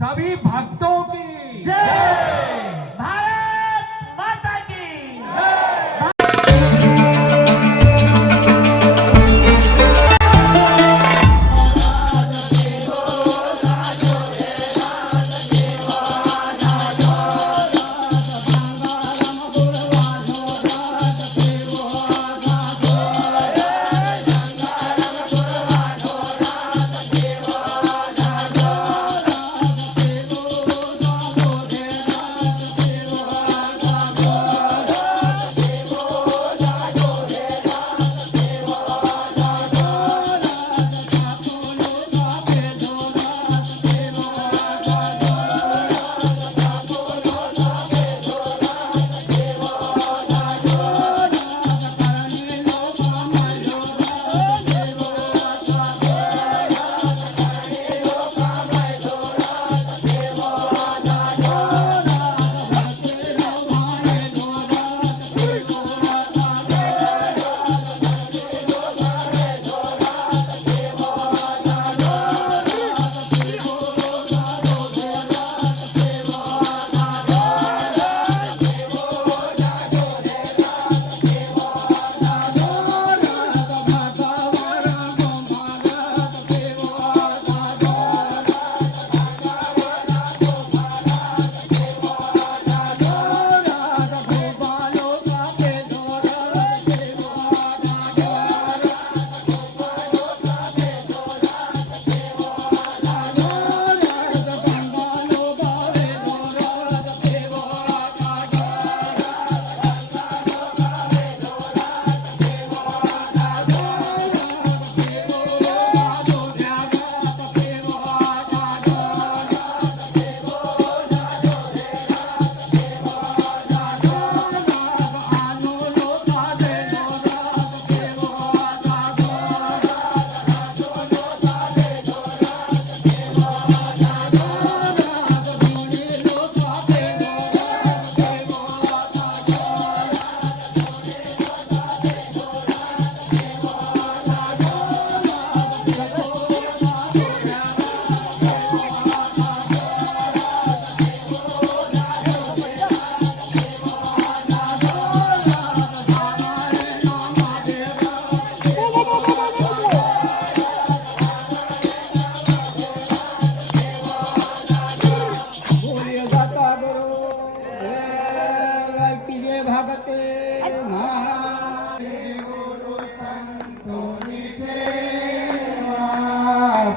सभी भक्तों की जय, भारत माता की जय।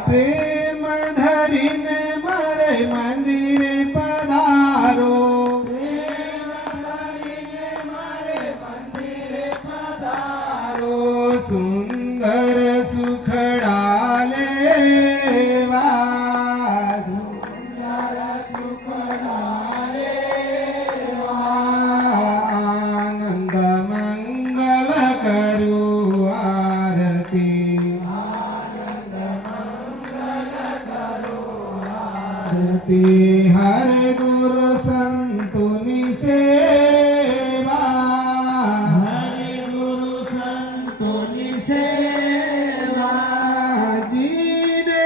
प्रेम धरिन मरे मंदिरे पधारो, प्रेम धरिन मरे मंदिरे पधारो, सुंदर सुखडाले वा, सुंदर सुखडाले वा, आनंद मंगल करू आरती, हरे गुरु संतुनि सेवा, हरे गुरु संतुनि सेवा, जीने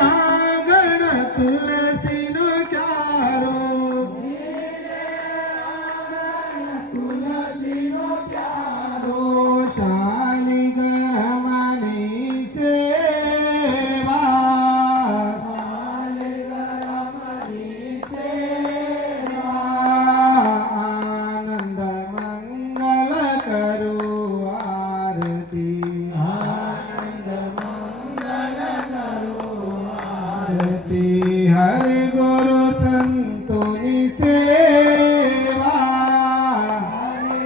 आंगण तुलसी नो क्यारो, जीने आंगण तुलसी नो क्यारो, शालिग्राम मणि सेवा, आनंद मंगल करू आरती, आनंद मंगल करू आरती, हरि गुरु संतुनि सेवा, हरि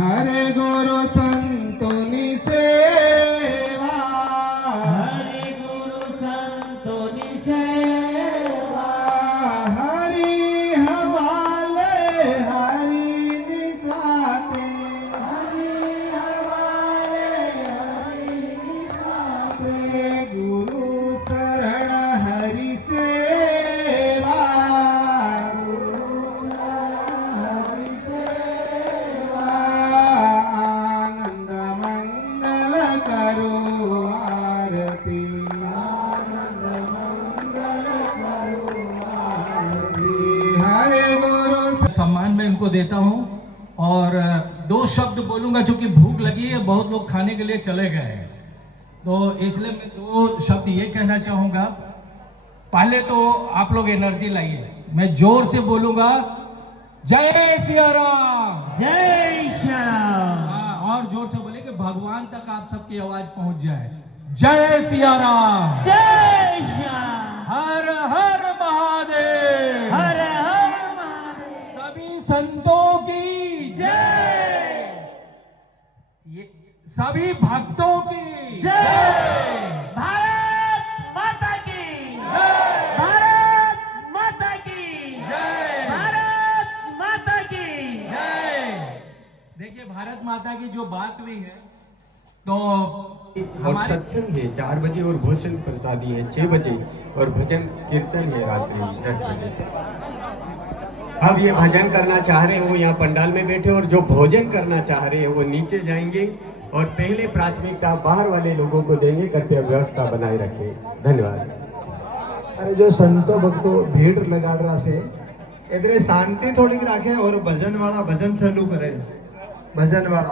हरे गुरु संतोनी सेवा हरि गुरु संतोनी सेवा हरि हवाले हरि निसाते गुरु शरण हरि सेवा आनंद मंगल करो आरती हरे गुरु सम्मान मैं इनको देता हूँ और दो शब्द बोलूंगा क्योंकि भूख लगी है, बहुत लोग खाने के लिए चले गए हैं, तो इसलिए मैं दो शब्द ये कहना चाहूंगा। पहले तो आप लोग एनर्जी लाइए, मैं जोर से बोलूंगा जय सिया राम, जय श्री राम। हाँ, और जोर से बोले कि भगवान तक आप सबकी आवाज पहुंच जाए। जय सिया राम, जय श्री राम। हर हर महादेव, हर हर महादेव। सभी संतों की जय। ये सभी भक्तों की जय। भारत माता की जय। भारत माता की जय। भारत माता की जय। देखिए, भारत माता की जो बात हुई है तो और हमारे सत्संग है 4 बजे और भोजन प्रसादी है 6 बजे और भजन कीर्तन है रात्रि 10 बजे। अब ये भजन करना चाह रहे हैं वो यहाँ पंडाल में बैठे, और जो भोजन करना चाह रहे हैं वो नीचे जाएंगे, और पहले प्राथमिकता बाहर वाले लोगों को देंगे। कृपया व्यवस्था बनाए रखें, धन्यवाद। अरे जो संतो भक्तो भीड़ लगाड़ रहा से इधर शांति थोड़ी राखे और भजन वाला भजन चालू करे, भजन वाला